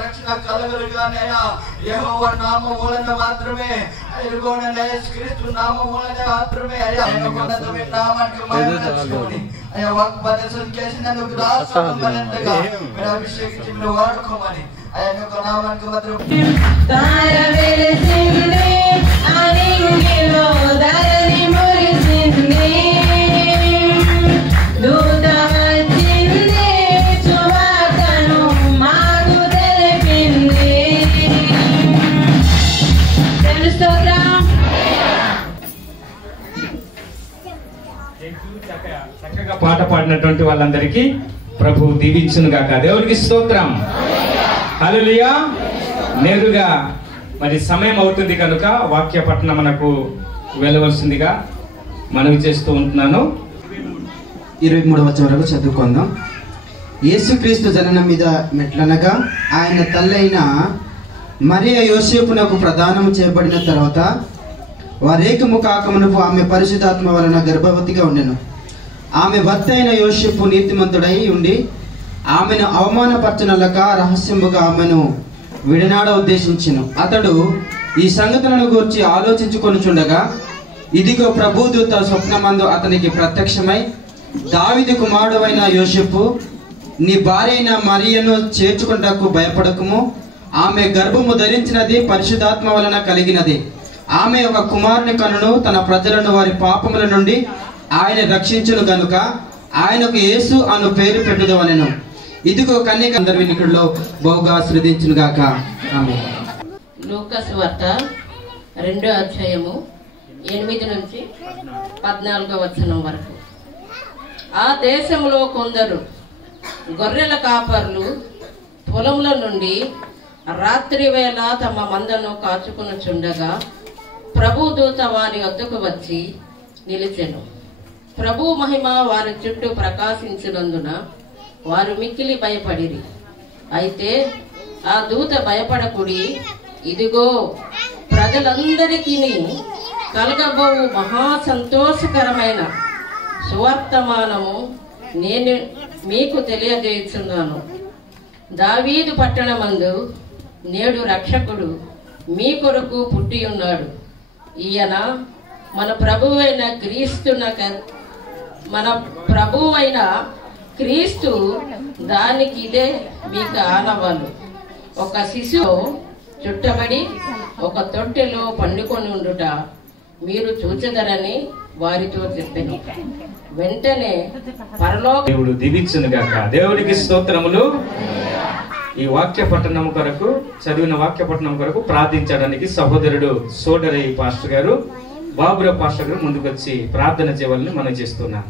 రక్షణ కలగలుగానయ్యా యెహోవా నామమున మాత్రమే ఇరుగోననే క్రీస్తు నామమున మాత్రమే అయ్యా ఉన్నతమైన నామానికి మహిమ తెచ్చుకోండి అయ్యా వాగ్దానం చేసినందుకు రాసుకున్నంతగా మీరు అభిషేకించి మీరు వాడుకోమని అయ్యా యొక్క నామానికి మాత్రం తార వెలిసింది అనింగిలో ధరణి మురిసింది దూత వచ్చింది సువార్తను మాకు తెలిపింది తెలుస్తోరా చక్కగా పాట పాడినటువంటి వాళ్ళందరికీ ప్రభు దీవించును గాక. దేవునికి స్తోత్రం. హల్లెలూయా. నేరుగా మరి సమయం అవుతుంది కనుక వాక్య పఠనం మనకు వెళ్ళవలసిందిగా మనవి చేస్తూ ఉంటున్నాను. 23వ వచనం వరకు చదువుకుందాం. యేసుక్రీస్తు జననం మీద మెట్లనగా ఆయన తల్లైన మరియ యోసేపునకు ప్రదానం చేయబడిన తర్వాత వారేకము కాకమునకు ఆమె పరిశుద్ధాత్మ వలన గర్భవతిగా ఉండెను. ఆమె భర్త అయిన యోసేపు నీతిమంతుడై ఉండి ఆమెను అవమానపరచనలక రహస్యముగా ఆమెను విడనాడ ఉద్దేశించెను. అతడు ఈ సంగతులను గూర్చి ఆలోచించుకొనుచుండగా ఇదిగో ప్రభుదూత స్వప్నమందు అతనికి ప్రత్యక్షమై, దావీదు కుమారుడైన యోసేపు, నీ భార్య అయిన మరియను చేర్చుకుంటకు భయపడకుము. ఆమె గర్భము ధరించినది పరిశుద్ధాత్మ వలన కలిగినది. ఆమె ఒక కుమారుని కనును, తన ప్రజలను వారి పాపముల నుండి ఆయన రక్షించును గనుక ఆయనకు యేసు అను పేరు పెట్టుదవనెను. ఇదిగో కన్యక అందరి వినికిడిలో బహుగా ఆశీర్వదించును గాక. ఆమేన్. లూకాసు వార్త 2వ అధ్యాయము 8 నుంచి 14వ వచనం వరకు. ఆ దేశంలో కొందరు గొర్రెల కాపర్లు పొలముల నుండి రాత్రి వేళ తమ మందను కాచుకొనుచుండగా ప్రభుదూత వారి వద్దకు వచ్చి నిలిచెను. ప్రభు మహిమ వారి చుట్టూ ప్రకాశించినందున వారు మిక్కిలి భయపడిరి. అయితే ఆ దూత భయపడకుడి, ఇదిగో ప్రజలందరికీ కలగబోవు మహా సంతోషకరమైన సువర్తమానము నేను మీకు తెలియజేస్తున్నాను. దావీదు పట్టణమందు నేడు రక్షకుడు మీ కొరకు పుట్టి ఉన్నాడు. ఈయన మన ప్రభువైన క్రీస్తు. దానికి ఇదే మీకు ఆనవాళ్ళు. ఒక శిశువు చుట్టబడి ఒక తొట్టెలో పండుకొని ఉండుట మీరు చూచెదరని వారితో చెప్పాను. వెంటనే పరలోక దేవుడు దీవించును గాక. దేవునికి స్తోత్రములు. ఈ వాక్య పట్టణం కొరకు చదివిన వాక్య పట్టణం కొరకు ప్రార్థించడానికి సహోదరుడు సోదరి పాస్టర్ గారు, బాబురావు పాస్టర్ గారు ముందుకు వచ్చి ప్రార్థన చేయవాలని మనం చేస్తున్నాం.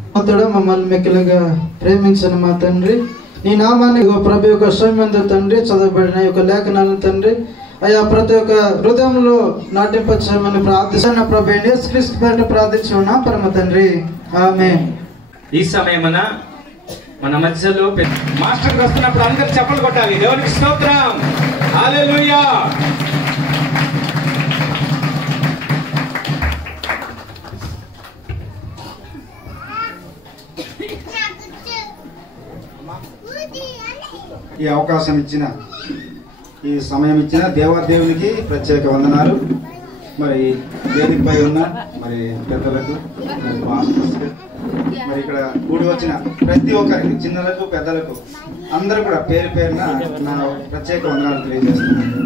మమ్మల్ని మిక్కిలిగా ప్రేమించిన మా తండ్రి, నీ నామాన్ని ప్రభు యొక్క స్వయంతో తండ్రి చదవబడిన యొక్క లేఖనాలను తండ్రి అయ్యా ప్రతి ఒక్క హృదయంలో నాటింపచేయమని ప్రార్థిస్తున్న ప్రభు యేసుక్రీస్తు పేరిట ప్రార్థించున్నాం పరమ తండ్రి. ఆమేన్. ఈ సమయమున మన మధ్యలో మాస్టర్ వస్తున్నప్పుడు అందరు చప్పట్లు కొట్టాలి. దేవునికి స్తోత్రం. హల్లెలూయా. ఈ అవకాశం ఇచ్చిన, ఈ సమయం ఇచ్చిన దేవాదేవునికి ప్రత్యేక వందనాలు. మరి వేదికపై ఉన్న మరి పెద్దలకు, మరి ఇక్కడ కూడి వచ్చిన ప్రతి ఒక్కరికి, చిన్నలకు పెద్దలకు అందరూ కూడా పేరు పేరున నా ప్రత్యేక వందనాలు తెలియజేస్తున్నాను.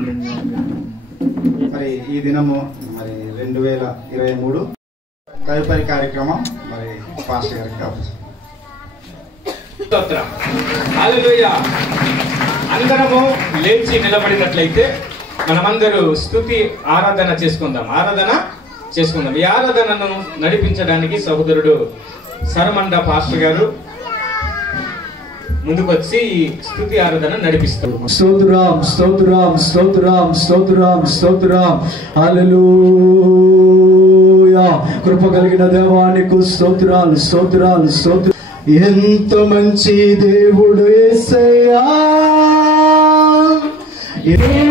మరి ఈ దినము మరి 2023 తదుపరి కార్యక్రమం మరి పాస్టర్ గారికి కావచ్చు. హల్లెలూయా. అందరము లేచి నిలబడినట్లయితే మనమందరూ స్తుతి ఆరాధన చేసుకుందాం. ఈ ఆరాధనను నడిపించడానికి సహోదరుడు సరమండ పాస్టర్ గారు ముందుకు వచ్చి ఈ స్తుతి ఆరాధన నడిపిస్తారు. స్తోత్రం స్తోత్రం స్తోత్రం స్తోత్రం స్తోత్రం. హల్లెలూయా. కృప కలిగిన దేవానికి స్తోత్రాలు స్తోత్రాలు స్తోత్రం. ఎంత మంచి దేవుడు యేసయ్యా. నీతో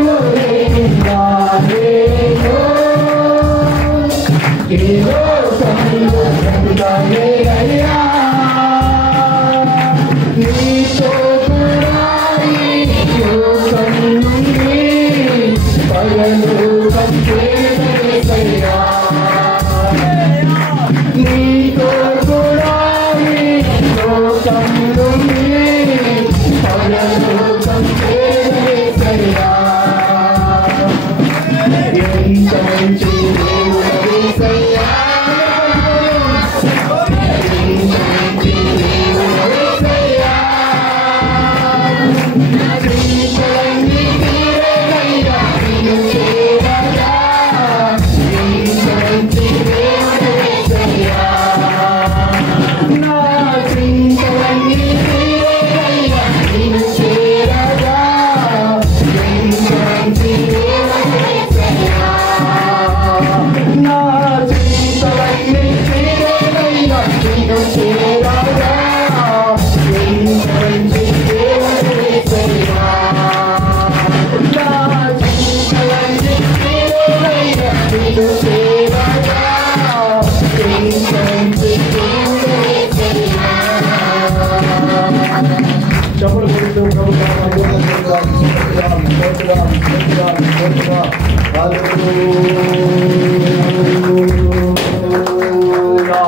హల్లెలూయా హల్లెలూయా.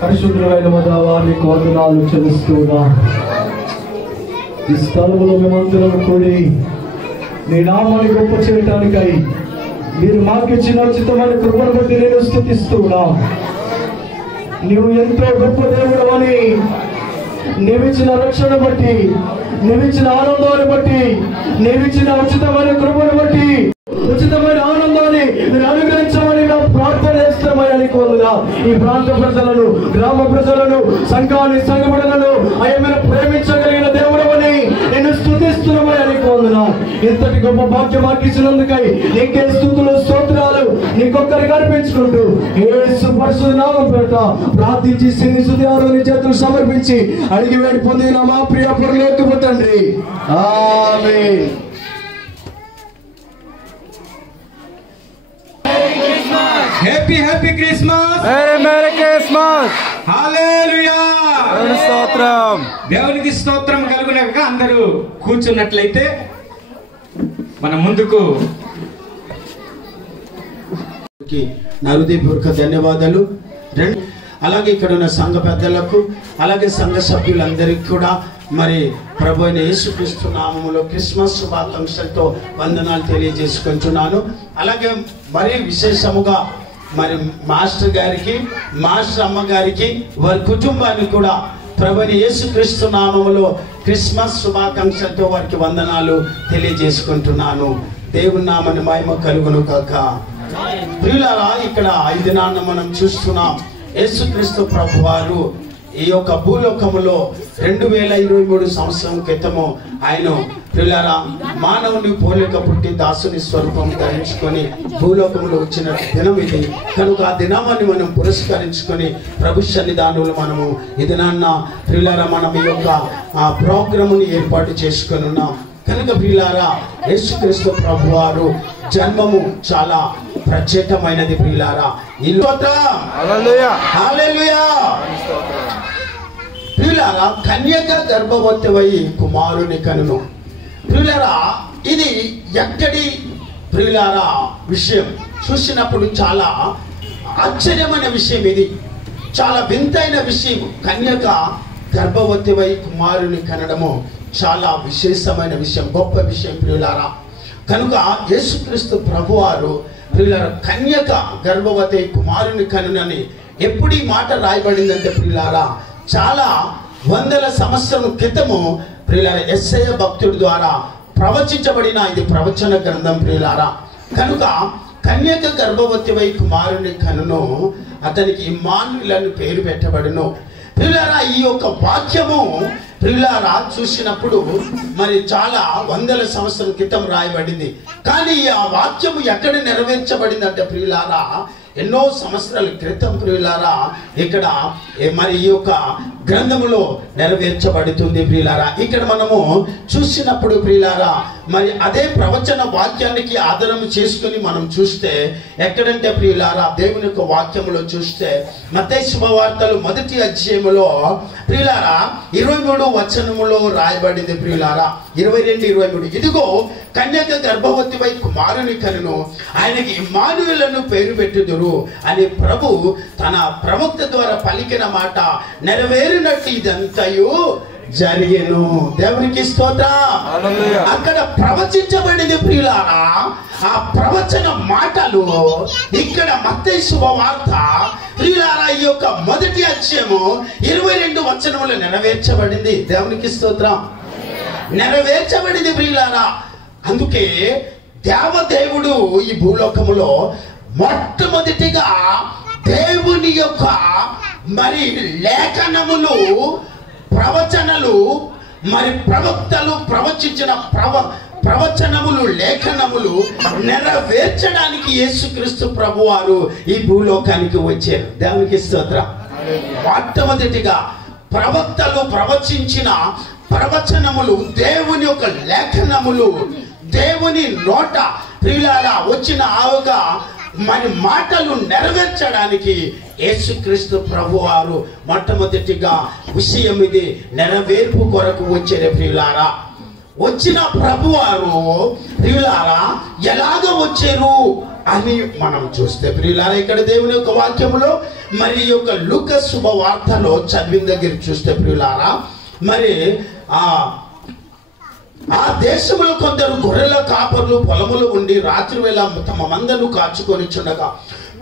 పరిశుద్ధమైన మా దేవా నీకు వందనాలు చెల్లిస్తున్నా. ఈ స్థలంలో మేమందరం కూడి నీ నామాన్ని గొప్ప చేయటానికై మీరు మాకిచ్చిన ఉచితమైన కృపను బట్టి నేను స్తుతిస్తున్నా. నీవు ఎంతో గొప్ప దేవుడు అని, నీవిచ్చిన రక్షణ బట్టి, నీవిచ్చిన ఆనందాన్ని బట్టి, నీవిచ్చిన ఉచితమైన కృపను బట్టి, ఉచితమైన ఆనందాన్ని మీరు అనుగ్రహించమని నా ప్రార్థన చేస్తామని అనుకోదుగా. ఈ ప్రాంత ప్రజలను, గ్రామ ప్రజలను, సంఘాన్ని, సంఘటనలను ఆయన ప్రేమించగలిగిన దేవుడు అని నేను స్తుతిస్తున్నామని అనుకోదునా. ఇంతటి గొప్ప భాగ్యం మార్కించినందుకై నీకే స్తుతులు, స్తోత్రాలు నీకొక్కరికి అర్పించుకుంటూ యేసు పరిశుద్ధ నామం పేరిట ప్రార్థించి స్తుతి ఆరాధన చేతులు సమర్పించి అడిగి వేడి పొందిన మా ప్రియ పరలోకపు తండ్రి, ఆమేన్. Happy happy Christmas, merry Christmas, హల్లెలూయా. స్తోత్రం. దేవునికి స్తోత్రం కలుగునక అందరూ కూర్చున్నట్లయితే మన ముందుకు నా హృదయపూర్వక ధన్యవాదాలు. అలాగే ఇక్కడ ఉన్న సంఘ పెద్దలకు, అలాగే సంఘ సభ్యులందరికీ కూడా మరి ప్రభు అయిన యేసుక్రీస్తు నామములో క్రిస్మస్ శుభాకాంక్షలతో వందనాలు తెలియజేసుకుంటున్నాను. అలాగే మరి విశేషముగా మరి మాస్టర్ గారికి, మాస్టర్ అమ్మగారికి, వారి కుటుంబానికి కూడా ప్రభు అయిన యేసుక్రీస్తు నామములో క్రిస్మస్ శుభాకాంక్షలతో వారికి వందనాలు తెలియజేసుకుంటున్నాను. దేవుని నామని మహిమ కలుగును కాక. ప్రియులారా, ఇక్కడ ఈ దినాన్న మనం చూస్తున్నాం యేసుక్రీస్తు ప్రభువారు ఈ యొక్క భూలోకములో 2023 సంవత్సరం క్రితము ఆయన ప్రియులారా మానవుని పోలిక పుట్టి దాసుని స్వరూపం ధరించుకొని భూలోకంలో వచ్చిన దినం ఇది. కనుక ఆ దినాన్ని మనం పురస్కరించుకొని ప్రభు సన్నిధానంలో మనము ఈ దినాన్న ప్రియులారా మనం ఈ యొక్క ప్రోగ్రాముని ఏర్పాటు చేసుకొని ఉన్నాం. కనుక ప్రియులారా, యేసుక్రీస్తు ప్రభువారు జన్మము చాలా ప్రత్యేకమైనది. ప్రియులారా, ప్రియులారా, కన్యక గర్భవతివై కుమారుని కనును. ప్రియులారా, ఇది ఎక్కడి ప్రియులారా విషయం చూసినప్పుడు చాలా ఆశ్చర్యమైన విషయం. ఇది చాలా వింతైన విషయం. కన్యక గర్భవతివై కుమారుని కనడము చాలా విశేషమైన విషయం, గొప్ప విషయం ప్రియులారా. కనుక యేసుక్రీస్తు ప్రభువారు ప్రియులారా కన్యక గర్భవతి కుమారుని కనునని ఎప్పుడు ఈ మాట రాయబడిందంటే ప్రియులారా చాలా వందల సంవత్సరం క్రితము ప్రియులారా యెషయా భక్తుడి ద్వారా ప్రవచించబడిన ఇది ప్రవచన గ్రంథం ప్రియులారా. కనుక కన్యక గర్భవతివై కుమారుని కనును, అతనికి ఇమ్మానుయేలు అని పేరు పెట్టబడును. ప్రియులారా, ఈ యొక్క వాక్యము ప్రియులారా చూసినప్పుడు మరి చాలా వందల సంవత్సరం క్రితం రాయబడింది. కానీ ఆ వాక్యము ఎక్కడ నెరవేర్చబడింది అంటే ప్రియులారా ఎన్నో సంవత్సరాల క్రితం ప్రియులారా ఇక్కడ మరి ఈ యొక్క గ్రంథములో నెరవేర్చబడుతుంది ప్రియులారా. ఇక్కడ మనము చూసినప్పుడు ప్రియులారా మరి అదే ప్రవచన వాక్యానికి ఆధారం చేసుకుని మనం చూస్తే ఎక్కడంటే ప్రియులారా దేవుని యొక్క వాక్యములో చూస్తే మత్తయి శుభవార్తలు 1వ అధ్యాయములో ప్రియులారా 23వ వచనములో రాయబడింది ప్రియులారా 22-23. ఇదిగో కన్యక గర్భవతివై కుమారుని కనును, ఆయనకి ఇమ్మానుయేలు పేరు పెట్టుదురు అని ప్రభు తన ప్రవక్త ద్వారా పలికిన మాట నెరవేరినట్టు ఇదంతయు జరిగేను. దేవునికి స్తోత్రం. అక్కడ ప్రవచించబడింది ప్రియులారా. ఆ ప్రవచన మాటలు ఇక్కడ మత్తయి శుభవార్త ప్రియులారా ఈ యొక్క 1వ అధ్యాయము 22 వచనములు నెరవేర్చబడింది. దేవునికి స్తోత్రం. నెరవేర్చబడింది ప్రియులారా. అందుకే దేవదేవుడు ఈ భూలోకములో మొట్టమొదటిగా దేవుని యొక్క మరి లేఖనములు ప్రవచనలు మరి ప్రవక్తలు ప్రవచించిన ప్రవచనములు లేఖనములు నెరవేర్చడానికి యేసుక్రీస్తు ప్రభువారు ఈ భూలోకానికి వచ్చారు. దేవునికి స్తోత్రం. మొట్టమొదటిగా ప్రవక్తలు ప్రవచించిన ప్రవచనములు దేవుని యొక్క లేఖనములు దేవుని నోట ప్రియులారా వచ్చిన ఆవుగా మన మాటలు నెరవేర్చడానికి యేసుక్రీస్తు ప్రభువారు మొట్టమొదటిగా విషయం ఇది నెరవేర్పు కొరకు వచ్చే ప్రియులారా. వచ్చిన ప్రభువారు ప్రియులారా ఎలాగ వచ్చారు అని మనం చూస్తే ప్రియులారా, ఇక్కడ దేవుని యొక్క వాక్యములో మరి ఈ యొక్క లూకా శుభవార్తలో చదివిన దగ్గర చూస్తే ప్రియులారా, మరి ఆ దేశంలో కొందరు గొర్రెల కాపర్లు పొలములు ఉండి రాత్రి వేళ తమ మందను కాచుకొని చుండగా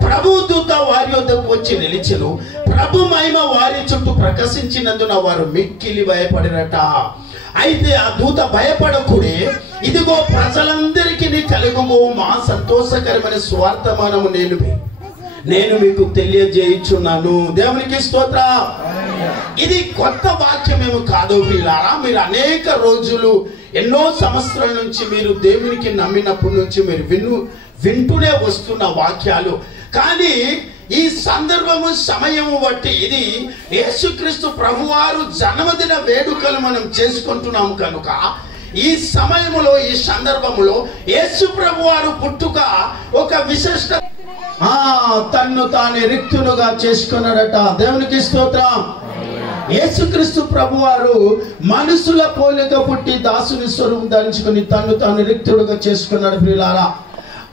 ప్రభు దూత వారి వద్దకు వచ్చి నిలిచెను. ప్రభు మహిమ వారి చుట్టూ ప్రకాశించినందున వారు మిక్కిలి భయపడినట. అయితే ఆ దూత భయపడకుడే, ఇదిగో ప్రజలందరికీ కలుగు మా సంతోషకరమైన స్వార్థమానము నేను మీకు తెలియజేయుచున్నాను. దేవునికి స్తోత్రం. ఇది కొత్త వాక్యమేమో కాదు ప్రియులారా, మీరు అనేక రోజులు ఎన్నో సంవత్సరాల నుంచి మీరు దేవునికి నమ్మినప్పటి నుంచి మీరు వింటూనే వస్తున్న వాక్యాలు. కానీ ఈ సందర్భము సమయము బట్టి ఇది యేసుక్రీస్తు ప్రభువారు జన్మదిన వేడుకలు మనం చేసుకుంటున్నాం కనుక ఈ సమయములో ఈ సందర్భములో యేసు ప్రభువారు పుట్టుక ఒక విశిష్ట తన్ను తాను రిక్తునుగా చేసుకున్నాడట. దేవునికి స్తోత్రం. యేసుక్రీస్తు ప్రభువారు మనుషుల పోలిక పుట్టి దాసుని స్వరూపం ధరించుకుని తన్ను తాను రిక్తుడుగా చేసుకున్నాడు ప్రియులారా.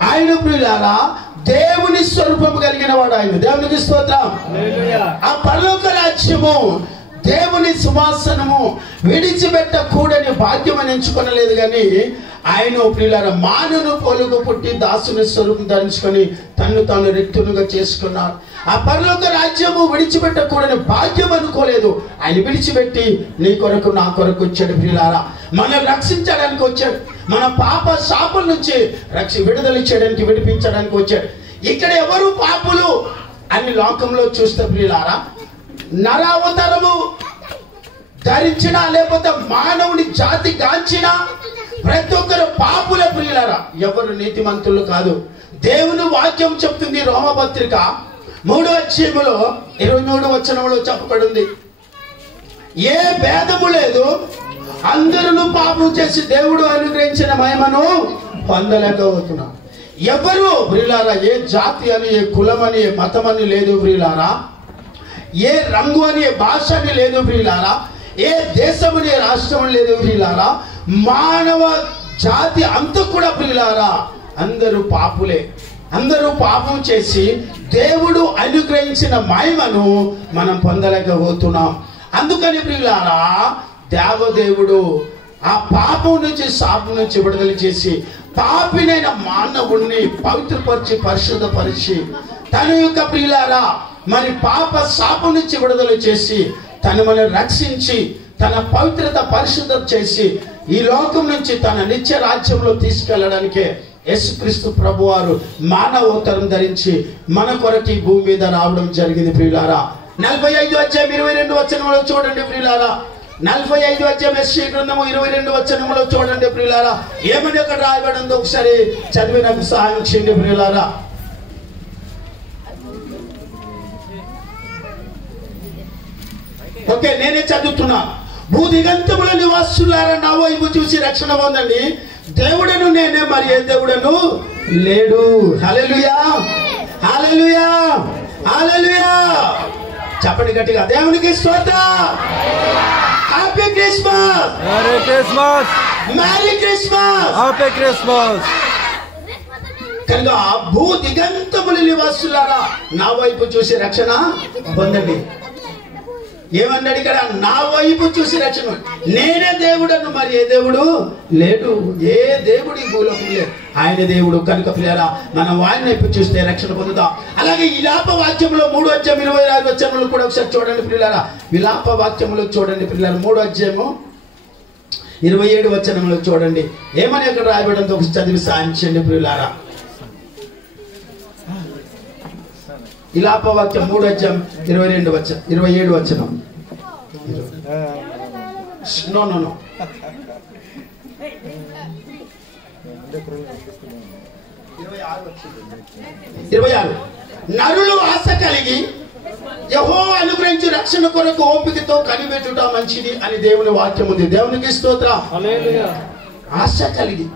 ఆయన ప్రియులారా దేవుని స్వరూపం కలిగిన వాడు ఆయన. దేవునికి స్తోత్రం. ఆ పరలోక రాజ్యము దేవుని సింహాసనము విడిచిపెట్టకూడని భాగ్యం అని ఎంచుకొనలేదు, కానీ ఆయన ప్రియులారా మానవుని పోలుగు పుట్టి దాసుని స్వరూపం ధరించుకొని తన్ను తాను రిక్తునుగా చేసుకున్నాడు. ఆ పరలోక రాజ్యము విడిచిపెట్టకూడని భాగ్యం అనుకోలేదు. ఆయన విడిచిపెట్టి నీ కొరకు నా కొరకు వచ్చాడు ప్రియులారా. మనం రక్షించడానికి వచ్చాడు. మన పాప శాపం నుంచి విడుదల చేయడానికి విడిపించడానికి వచ్చాడు. ఇక్కడ ఎవరు పాపులు అని లోకంలో చూస్తే ప్రియులారా, నరావతారము ధరించినా లేకపోతే మానవుని జాతి గాంచినా ప్రతి ఒక్కరు పాపుల ప్రియులారా, ఎవరు నీతిమంతులు కాదు. దేవుని వాక్యం చెప్తుంది. రోమపత్రిక 3వ అధ్యాయములో 23వ వచనంలో చెప్పబడింది, ఏ భేదము లేదు, అందరూ పాపం చేసి దేవుడు అనుగ్రహించిన మహిమను పొందలేకపోతున్నారు. ఎవరు ప్రియులారా, ఏ జాతి అని, ఏ కులం అని, ఏ మతం అని లేదు ప్రియులారా, ఏ రంగు అని, ఏ భాష అని లేదు ప్రియులారా, ఏ దేశం అని, ఏ రాష్ట్రం లేదు ప్రియులారా, మానవ జాతి అంతా కూడా ప్రియులారా అందరూ పాపులే. అందరూ పాపం చేసి దేవుడు అనుగ్రహించిన మహిమను మనం పొందలేకపోతున్నాం. అందుకని ప్రియులారా దేవదేవుడు ఆ పాపం నుంచి శాపం నుంచి విడుదల చేసి పాపినైన మానవుడిని పవిత్రపరిచి పరిశుద్ధపరిచి తన యొక్క ప్రియులారా మరి పాప శాపం నుంచి విడుదల చేసి తను మనం రక్షించి తన పవిత్రత పరిశుద్ధత చేసి ఈ లోకం నుంచి తన నిత్య రాజ్యంలో తీసుకెళ్లడానికే యేసుక్రీస్తు ప్రభువారు మానవోత్తరం ధరించి మన కొరకు ఈ భూమి మీద రావడం జరిగింది ప్రియులారా. 45వ అధ్యాయం 22వ వచనంలో చూడండి ప్రియులారా. 45వ అధ్యాయం యెషయా గ్రంథము 22వ వచనంలో చూడండి ప్రియులారా. ఏమని అక్కడ రాయబడిందో ఒకసారి చదివి నాకు సహాయం చేయండి ప్రియులారా. ఓకే, నేనే చదువుతున్నా. భూదిగంతముల నివాసులారా నా వైపు చూసి రక్షణ పొందండి. దేవుడను నేనే, మరి ఏ దేవుడను లేడు. హల్లెలూయా, హల్లెలూయా, హల్లెలూయా. చెప్పండి గట్టిగా, దేవునికి స్తోత్రం. Happy Christmas, merry Christmas, merry Christmas, happy Christmas. కనుక భూ దిగంతముల నివాసులారా నా వైపు చూసి రక్షణ పొందండి. ఏమన్నాడు ఇక్కడ? నా వైపు చూసి రక్షణ. నేనే దేవుడను, మరి ఏ దేవుడు లేడు. ఏ దేవుడు ఈ భూలోకం లేదు, ఆయన దేవుడు. కనుక ప్రియారా మనం ఆయన వైపు చూస్తే రక్షణ పొందుతాం. అలాగే విలాప వాక్యంలో 3వ అధ్యాయం 26వ వచనంలో కూడా ఒకసారి చూడండి ప్రియులారా. విలాప వాక్యంలో చూడండి ప్రియులారా, 3వ అధ్యాయము 27వ వచనంలో చూడండి. ఏమని అక్కడ రాయబడంతో ఒకసారి చదివి సాయం చేయండి ప్రియులారా. విలాప వాక్యం 3వ అధ్యాయం 27వ వచనం. నో 26. నరులు ఆశ కలిగి యెహోవా అనుగ్రహించి రక్షణ కొరకు ఓపికతో కనిపెట్టుట మంచిది అని దేవుని వాక్యం ఉంది. దేవునికి స్తోత్రం. హల్లెలూయా. ఆశ కలిగి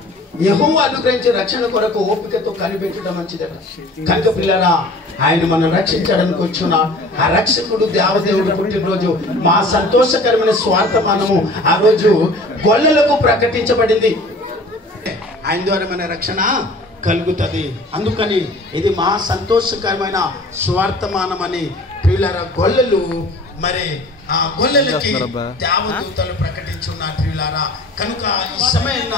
యెహోవా అనుగ్రహించి రక్షణ కొరకు ఓపికతో కనిపెట్టడం మంచిదట. కనుక పిల్లరా ఆయన మనం రక్షించడానికి వచ్చిన ఆ రక్షకుడు దేవదేవుడు పుట్టినరోజు మా సంతోషకరమైన స్వార్థమానము ఆ రోజు గొల్లలకు ప్రకటించబడింది. ఆయన ద్వారా మన రక్షణ కలుగుతుంది. అందుకని ఇది మహా సంతోషకరమైన స్వార్థమానం అని ప్రియులారా గొల్లలు మరి ఆ గొల్లలకి దేవదూతలు ప్రకటించున్నారు ప్రియులారా. కనుక ఈ సమయాన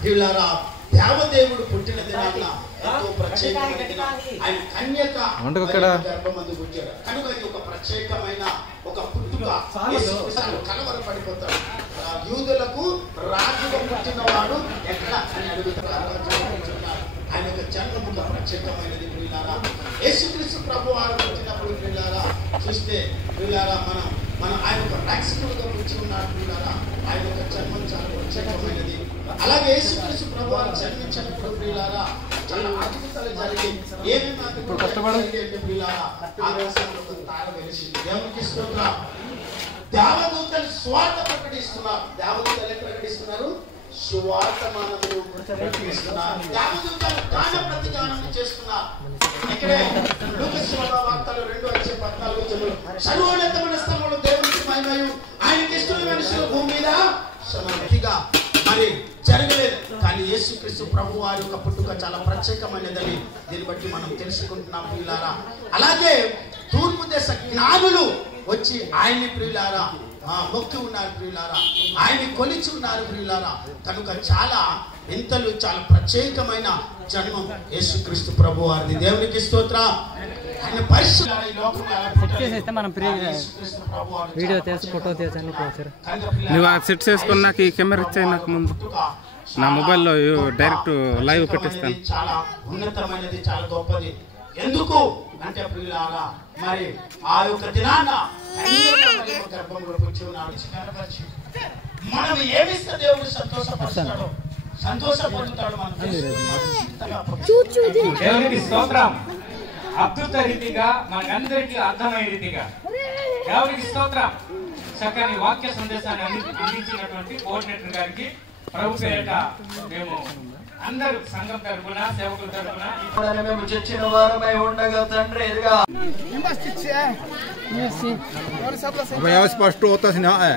ప్రియులారా దేవదేవుడు పుట్టిన దినాన ఎంతో ప్రత్యేకమైన దినం. ఆయన కన్యక గర్భమందు పుట్టాడు కనుక ఇది ఒక ప్రత్యేకమైన ఒక పుట్టుక. కలవరపడిపోతాడు. యూదులకు రాజుగా పుట్టినవాడు ఎక్కడ అని అడుగుతారు. ఆయన యొక్క జన్మం ఒక ప్రత్యేకమైనది ప్రియులారా. యేసుక్రీస్తు ప్రభు వారు పుట్టినప్పుడు ప్రియులారా చూస్తే ప్రియులారా మనం ఆయన ఒక రక్షకుడుగా పుట్టి ఉన్నాడు ప్రియులారా. ఆయన యొక్క జన్మం చాలా ప్రత్యేకమైనది. అలాగే యేసుక్రీస్తు ప్రభు వారు జన్మించినప్పుడు ప్రియులారా చాలా అద్భుతాలు జరిగి ఏమేమి ప్రియులారా ఆకాశంలో ఒక తార వెలిసింది. దేవునికి స్తోత్రం. దేవదూతలు స్వార్థ ప్రకటిస్తున్నారు. దేవదూతలు ప్రకటిస్తున్నారు సువార్తమానములు ప్రకటిస్తున్నారు. దేవదూతలు గాన ప్రతిగానం చేస్తున్నారు. ఇక్కడే లూకాసు వార్తలు 2:14 సర్వోన్నతమైన స్థలంలో దేవునికి మహిమయు ఆయనకి ఇష్టమైన మనుషులు భూమి మీద సమృద్ధిగా మరి జరగలేదు. కానీ యేసుక్రీస్తు ప్రభు వారి యొక్క పుట్టుక చాలా ప్రత్యేకమైనదని దీన్ని బట్టి మనం తెలుసుకుంటున్నాం ప్రియులారా. అలాగే తూర్పు దేశ జ్ఞానులు వచ్చి ఆయన్ని ప్రియులారా మొక్కి ఉన్నారు ప్రియులారా. ఆయన్ని కొలిచి ఉన్నారు ప్రియులారా. కనుక చాలా ఇంతలు చాలా ప్రత్యేకమైన జన్మం యేసుక్రీస్తు ప్రభు వారిది. దేవునికి స్తోత్రం. ఆయన పరిశుద్ధ వీడియో తీసి ఫోటో తీసి నువ్వు ఆ సెట్ చేసుకున్నాక ఈ కెమెరా ఇచ్చాయి నాకు ముందు నా మొబైల్లో డైరెక్ట్ లైవ్ పెట్టేస్తాను. చాలా ఉన్నతమైనది, చాలా గొప్పది. ఎందుకు అంటే ప్రియులారా మరి ఆ యొక్క దినాన గర్భంలో వచ్చి ఉన్నాడు. మనం ఏమిస్తే దేవుడు సంతోషపరుస్తాడో సంతోషపడుతాడు. దేవునికి స్తోత్రం. అద్భుత రీతిగా మనకందరికీ అర్థమయ్యే రీతిగా దేవునికి స్తోత్రం. చక్కని వాక్య సందేశాన్ని అందించినటువంటి కోఆర్డినేటర్ గారికి ప్రభు పేరిట మేము అందరూ సంఘం తరపున సేవకుల తరపున మేము చచ్చిన వారమై ఉండగా తండ్రి ఎదుగా स्पष्ट होता है